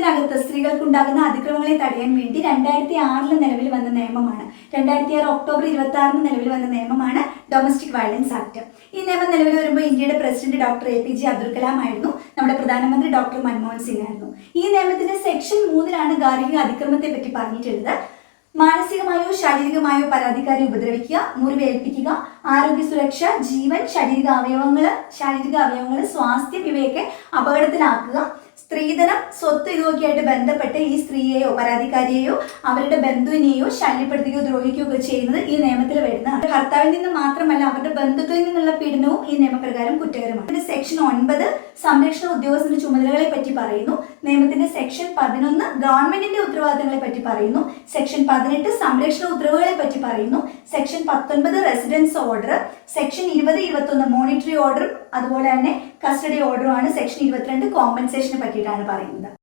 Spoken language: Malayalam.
സമൂഹത്തിനകത്ത് സ്ത്രീകൾക്കുണ്ടാകുന്ന അതിക്രമങ്ങളെ തടയാൻ വേണ്ടി 2006 നിലവിൽ വന്ന നിയമമാണ്. 2006 ഒക്ടോബർ 26 നിലവിൽ വന്ന നിയമമാണ് ഡൊമസ്റ്റിക് വയലൻസ് ആക്ട്. ഈ നിയമം നിലവിൽ വരുമ്പോൾ ഇന്ത്യയുടെ president doctor APJ Abdul Kalam ആയിരുന്നു. നമ്മുടെ പ്രധാനമന്ത്രി ഡോക്ടർ മൻമോഹൻ സിംഗ് ആയിരുന്നു. ഈ നിയമത്തിന്റെ സെക്ഷൻ 3 ഗാർഹിക അതിക്രമത്തെ പറ്റി പറഞ്ഞിട്ടുള്ളത്. മാനസികമായോ ശാരീരികമായോ പരാതിക്കാരെ ഉപദ്രവിക്കുക, മുറിവേൽപ്പിക്കുക, ആരോഗ്യ സുരക്ഷ, ജീവൻ, ശാരീരിക അവയവങ്ങൾ, സ്വാസ്ഥ്യം ഇവയൊക്കെ അപകടത്തിലാക്കുക, സ്ത്രീധനം, സ്വത്ത് ഇതൊക്കെയായിട്ട് ബന്ധപ്പെട്ട് ഈ സ്ത്രീയെയോ പരാതിക്കാരിയെയോ അവരുടെ ബന്ധുവിനെയോ ശല്യപ്പെടുത്തുകയോ ദ്രോഹിക്കുകയോ ഒക്കെ ചെയ്യുന്നത് ഈ നിയമത്തിൽ വരുന്നതാണ്. ഭർത്താവിൽ നിന്ന് മാത്രമല്ല അവരുടെ ബന്ധുക്കളിൽ നിന്നുള്ള പീഡനവും ഈ നിയമപ്രകാരം കുറ്റകരമാണ്. സെക്ഷൻ 9 സംരക്ഷണ ഉദ്യോഗസ്ഥന്റെ ചുമതലകളെ പറ്റി പറയുന്നു. നിയമത്തിന്റെ സെക്ഷൻ 11 ഗവൺമെന്റിന്റെ ഉത്തരവാദിത്തങ്ങളെ പറ്റി പറയുന്നു. സെക്ഷൻ 18 സംരക്ഷണ ഉത്തരവുകളെ പറ്റി പറയുന്നു. Section 19 residence order, section 20, 21 monetary ഓർഡറും അതുപോലെ തന്നെ കസ്റ്റഡി ഓർഡറുമാണ്. സെക്ഷൻ 22 കോമ്പൻസേഷനെ പറ്റിയിട്ടാണ് പറയുന്നത്.